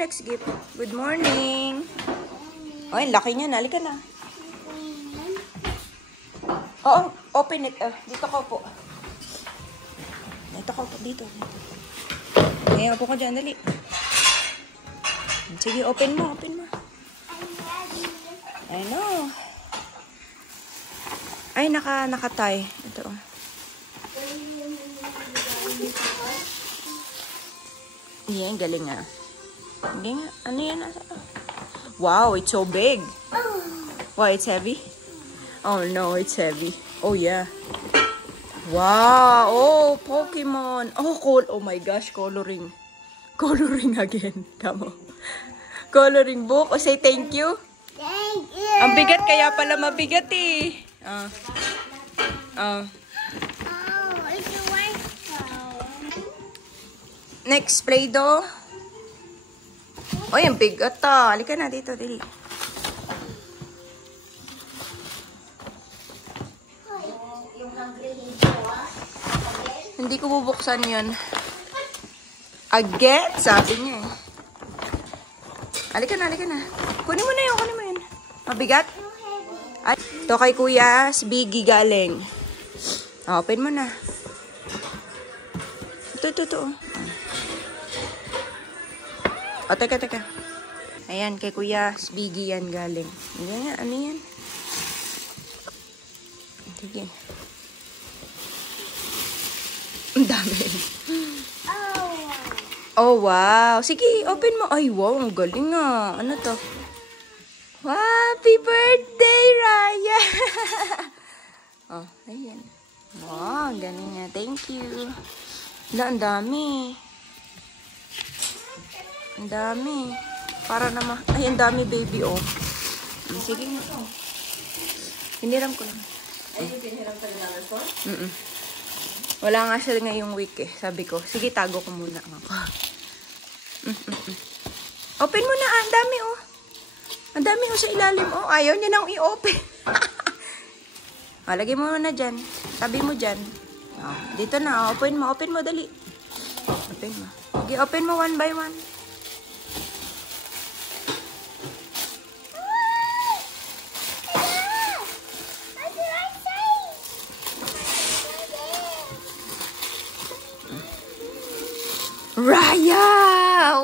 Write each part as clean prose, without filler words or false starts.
next gift. Good morning. Ay, laki niya. Halika na. Oo, open it. Dito ka po. Dito ka po. Dito. Ngayon po ko dyan. Dali. Sige, open mo. Open mo. I know. Ay, nakatay. Ito. Yan, galing nga. Galing nga. Ano yan? Wow, it's so big. Wow, it's heavy? Oh no, it's heavy. Oh yeah. Wow. Oh, Pokemon. Oh, cool. Oh my gosh, coloring. Coloring again. Tama. Coloring book. Oh, say thank you. Thank you. Ang bigat, kaya pala mabigat eh. Oh, it's a white phone. Next, Play-Doh. Oy, ang bigat ah. Halika na dito, dili. Hindi ko bubuksan yun. Again? Sabi niya eh. Halika na, halika na. Kunin mo na yun, kunin mo yun. Mabigat? Ay, ito kay Kuya, Biggie galing. Open mo na. Ito. O, teka. Ayan, kay Kuya, Biggie yan galing. Ano yan? Sige. Ang dami. Oh, wow. Sige, open mo. Ay, wow. Ang galing ah. Ano to? Wow, happy birthday, Raya! Oh, ayan. Wow, galing nga. Thank you. Ang dami. Ang dami. Para naman. Ay, ang dami, baby, oh. Sige nga. Hiniram ko lang. Ay, yung piniram ka na naman? Wala nga siya ngayong week eh. Sabi ko, sige, tago ko muna. Open mo na. Ang dami, oh. Ang dami, oh, sa ilalim. Oh, ayaw niya nang i-open. Lagay mo na dyan. Tabi mo dyan. Oh, dito na. Open mo. Open mo, dali. Open mo. Okay, open mo one by one. Raya!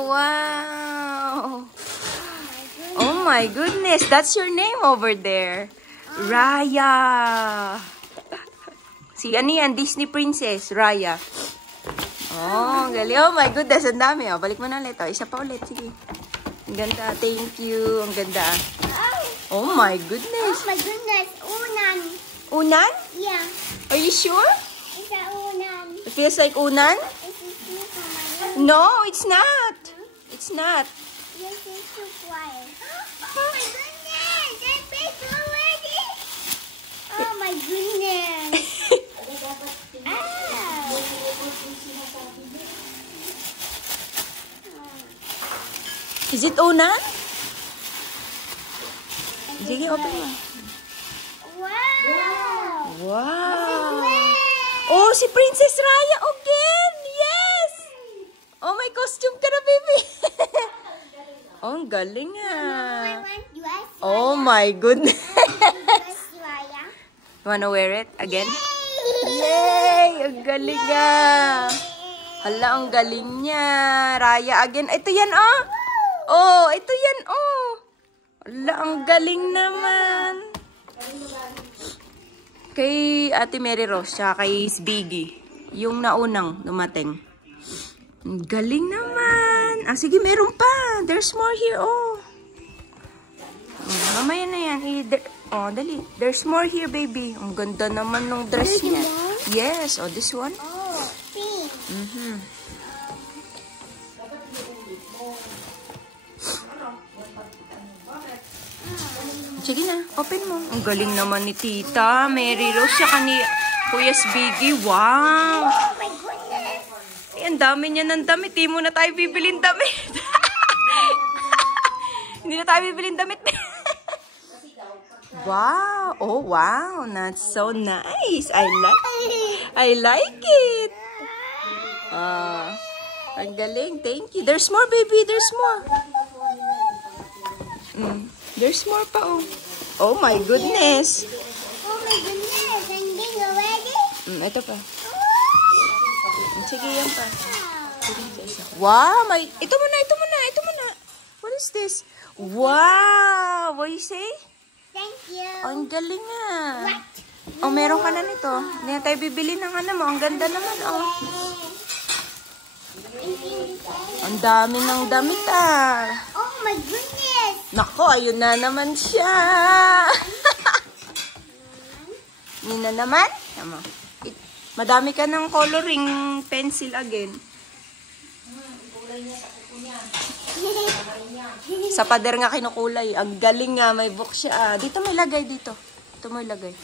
Wow! Oh my goodness! That's your name over there. Raya! Si ano yan? Disney Princess. Raya. Oh, galing. Oh my goodness. Ang dami. Oh, balik mo na ulit. Oh, isa pa ulit. Sige. Ang ganda. Thank you. Ang ganda. Oh my goodness. Oh my goodness. Unan. Unan? Yeah. Are you sure? It's a unan. It feels like unan? No, it's not. It's not. Yes, it's too quiet. Oh my goodness! That big already? Oh my goodness! Is it unan? Sige, open mo. Wow! Wow! Oh, si Princess Raya again! Yes! Oh, may costume ka na, baby! Oh, ang galing ah. Oh my goodness! You wanna wear it again? Yay! Ang galing ah! Hala, ang galing niya. Raya again. Ito yan, oh! Oh, ito yan, oh! Hala, ang galing naman. Kay Ate Mary Rose, tsaka kay Biggie. Yung naunang dumating. Ang galing naman. Ah, sige, meron pa. There's more here, oh. Mamaya na yan. Oh, dali. There's more here, baby. Ang ganda naman ng dress niya. Yes. Oh, this one. Oh, pink. Sige na, open mo. Ang galing naman ni Tita Mary Rose, siya ni Kuya Biggie. Wow! Oh my goodness! Ay, ang dami niya ng damit. Di mo na tayo bibilin damit. Hindi na tayo bibilin damit. Wow! Oh, wow! That's so nice. I like it. Ang galing. Thank you. There's more, baby. There's more. There's more pa, oh. Oh my goodness. Oh my goodness. Ending already? Ito pa. Sige, yan pa. Wow, may... Ito muna. What is this? Wow! What you say? Thank you. Ang galing nga. Oh, meron ka na nito. Hindi na tayo bibili ng ano mo. Ang ganda naman, oh. Ang dami ng damit, ah. Oh my goodness. Nako, ayun na naman siya. Nina naman. Tama. Madami ka ng coloring pencil again. Sa pader nga kinukulay. Ang galing nga, may book siya. Dito may lagay dito. Dito mo ilagay.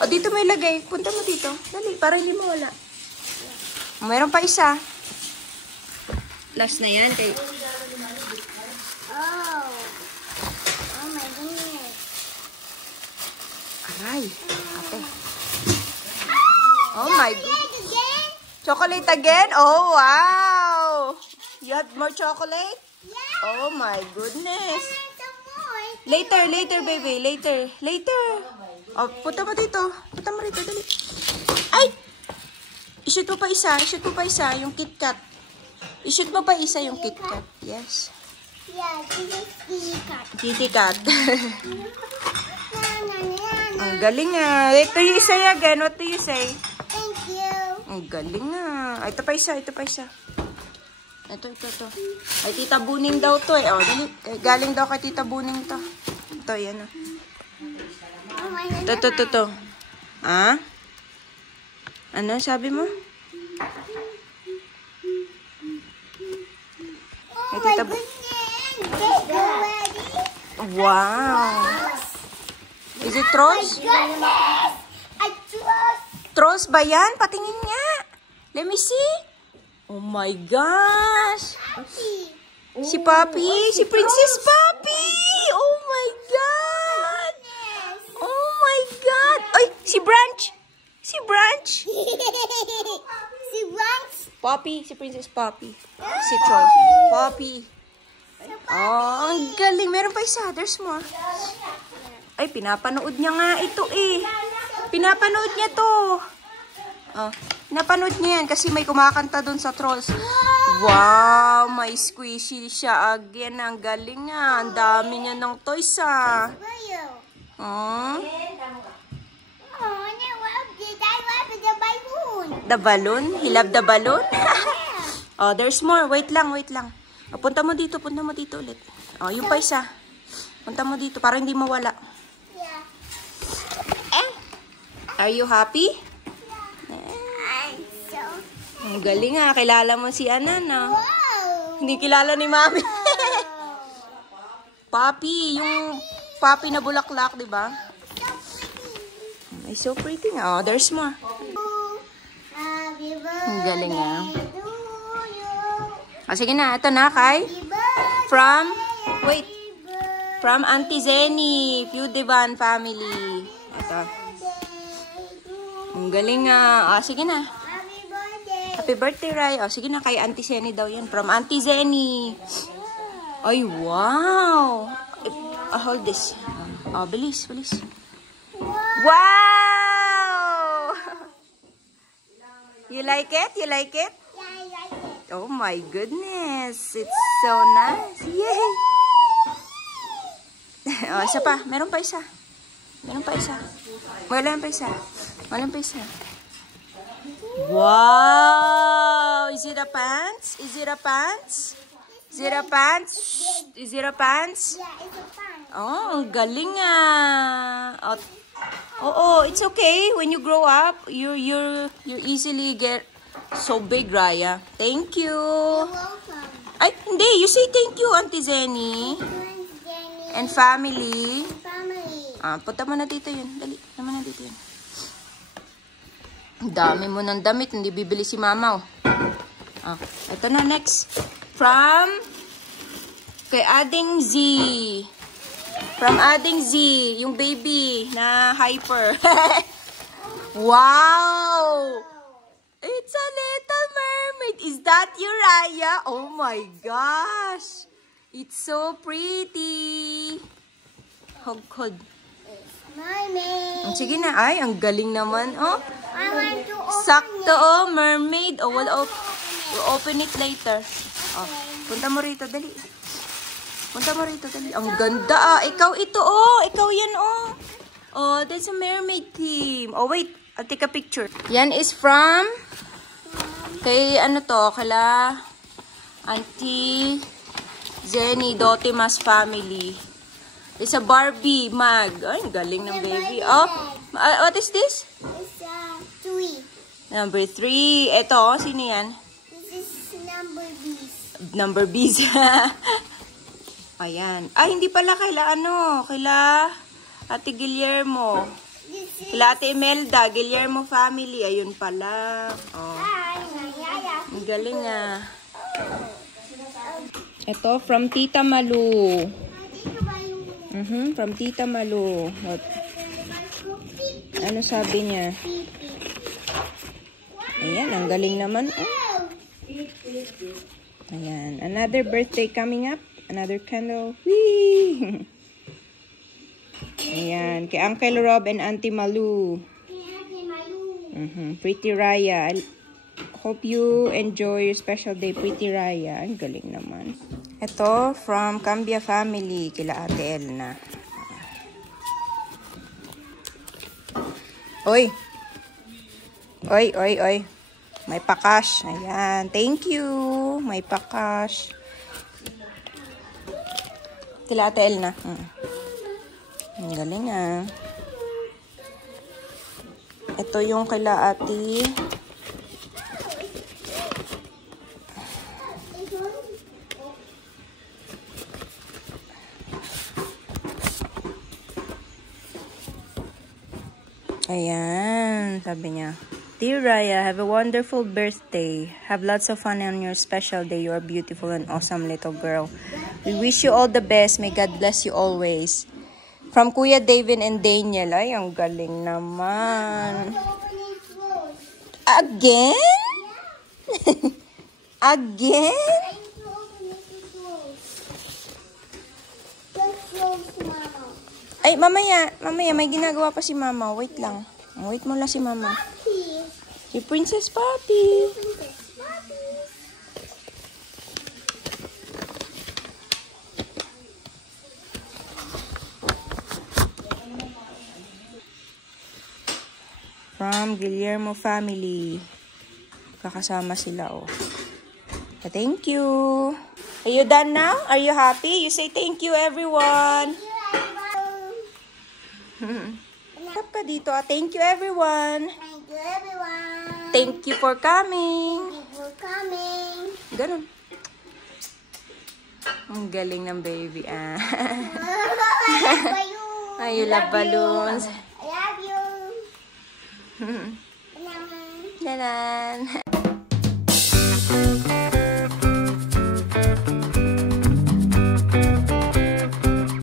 O, dito mo ilagay. Punta mo dito. Dali, para hindi mo wala. Mayroon pa isa. Last na yan. Kay... Oh. Oh my goodness. Aray. Ate. Oh my God. Again? Chocolate again? Oh, wow. You have more chocolate? Yeah. Oh my goodness. Some more. Later, baby. Later. Oh, punta mo dito. Punta mo rito, dali. Ay! I-shoot mo pa isa. Yung KitKat. I-shoot mo pa isa yung KitKat. Yes. Yeah, this is KitKat. na. Ang galing nga. Ito yung isa again. What do you say? Thank you. Ang galing nga. Ito pa isa. Ito. Ay, Tita Buning daw to eh. Oh, dali. Galing daw kay Tita Buning to. Ito, yan oh. Oh my Ito. Ah? Ano sabi mo? Oh Ay, my Tita goodness. Big already. Wow. Is it Trolls? Goodness. I trust. Trolls ba yan? Patingin nga. Let me see. Oh my gosh. Happy. Si Papi. Si Princess Papi. Oh my God. Oh my God. Ay, si Branch. Si Branch. Poppy. Si Princess Poppy. Si Trolls. Poppy. Oh, ang galing. Meron pa isa. There's more. Ay, pinapanood niya nga ito eh. Pinapanood niya to. Oh, pinapanood niya yan kasi may kumakanta dun sa Trolls. Wow, may squishy siya again. Ang galing nga. Ang dami niya ng toys ah. Oh. Oh, now what did I love the balloon? The balloon? He loved the balloon? Oh, there's more. Wait lang. Oh, punta mo dito ulit. Oh, yung pa isa. Punta mo dito para hindi mawala. Yeah. Are you happy? I'm so... Ang galing ah. Kilala mo si Ana, no? Wow. Hindi kilala ni Mami. Papi, yung papi na bulaklak, di ba? Ay, so pretty nga. Oh, there's more. Happy birthday. Ang galing ah. to you. Oh, sige na. Ito na, kay. Happy birthday. From, wait. Happy birthday From Auntie Zenny, Pudevan family. Ito. to you. Ang galing nga. Oh, sige na. Happy birthday. Happy birthday, Rai. Oh, sige na, kay Auntie Zenny daw yan. From Auntie Zenny. Ay, wow. Hold this. Oh, bilis. Wow! You like it? Yeah, I like it. Oh my goodness. It's so nice. Yay! Oh, isa pa. Meron pa isa. Wala pa isa. Wow! Is it a pants? Yeah, it's a fan. Oh, ang galing ah. Oh, it's okay. When you grow up, you easily get so big, Raya. Thank you. You're welcome. Ay, hindi. You say thank you, Auntie Zenny. Jenny. And family. Family. Ah, punta mo na dito yun. Dali, punta mo na dito yun. Ang dami mo ng damit. Hindi bibili si Mama, oh. Ah, ito na, next. From kay Ading Z. From Ading Z, yung baby na hyper. Wow! It's a little mermaid. Is that you, Raya? Oh my gosh. It's so pretty. Hog. Mermaid. Sige na. Ay, ang galing naman. Oh. I want to open Sakto, oh. Mermaid. Oh, we'll open it later. Oh. Punta mo rito, dali. Ang ganda, ah. Ikaw ito, oh. Ikaw yan, oh. Oh, that's a mermaid theme. Oh, wait. I'll take a picture. Yan is from... Kay, ano to? Kala... Auntie... Jenny Dotimas family. It's a Barbie mug. Ay, galing ng baby. Oh, what is this? It's 3. Number 3. Ito, sino yan? This is number B's. Number B's. Ayan. Ay, hindi pala kaila Ate Guillermo. Kaila Ate Imelda, Guillermo family. Ayun pala. Oh. Ang galing ah. Ito, from Tita Malu. From Tita Malu. What? Ano sabi niya? Ayan, ang galing naman. Oh. Ayan, another birthday coming up. Another candle. Whee! Ayan, kay Uncle Rob and Auntie Malu. Pretty Raya. I hope you enjoy your special day, Pretty Raya. Ang galing naman. Ito, from Cambia family, kila Ate Elna. Oy! May pakash. Ayan. Thank you. May pakash. Kila Ate Elna. Ang galing ah. Ito yung kila Ate... Ayan, sabi niya. Dear Raya, have a wonderful birthday. Have lots of fun on your special day. You are beautiful and awesome little girl. We wish you all the best. May God bless you always. From Kuya David and Daniel. Ay, ang galing naman. Again? Again? Ay, mamaya, may ginagawa pa si Mama. Wait lang. Wait mo lang si Mama. Si Princess Poppy. From Guillermo family. Kakasama sila, oh. Thank you. Are you done now? Are you happy? You say thank you, everyone. Tap ka dito. Thank you, everyone. Thank you, everyone. Thank you for coming. Thank you for coming. Ganun. Ang galing ng baby, ah. Ay, you love balloons. I love you. Nanan.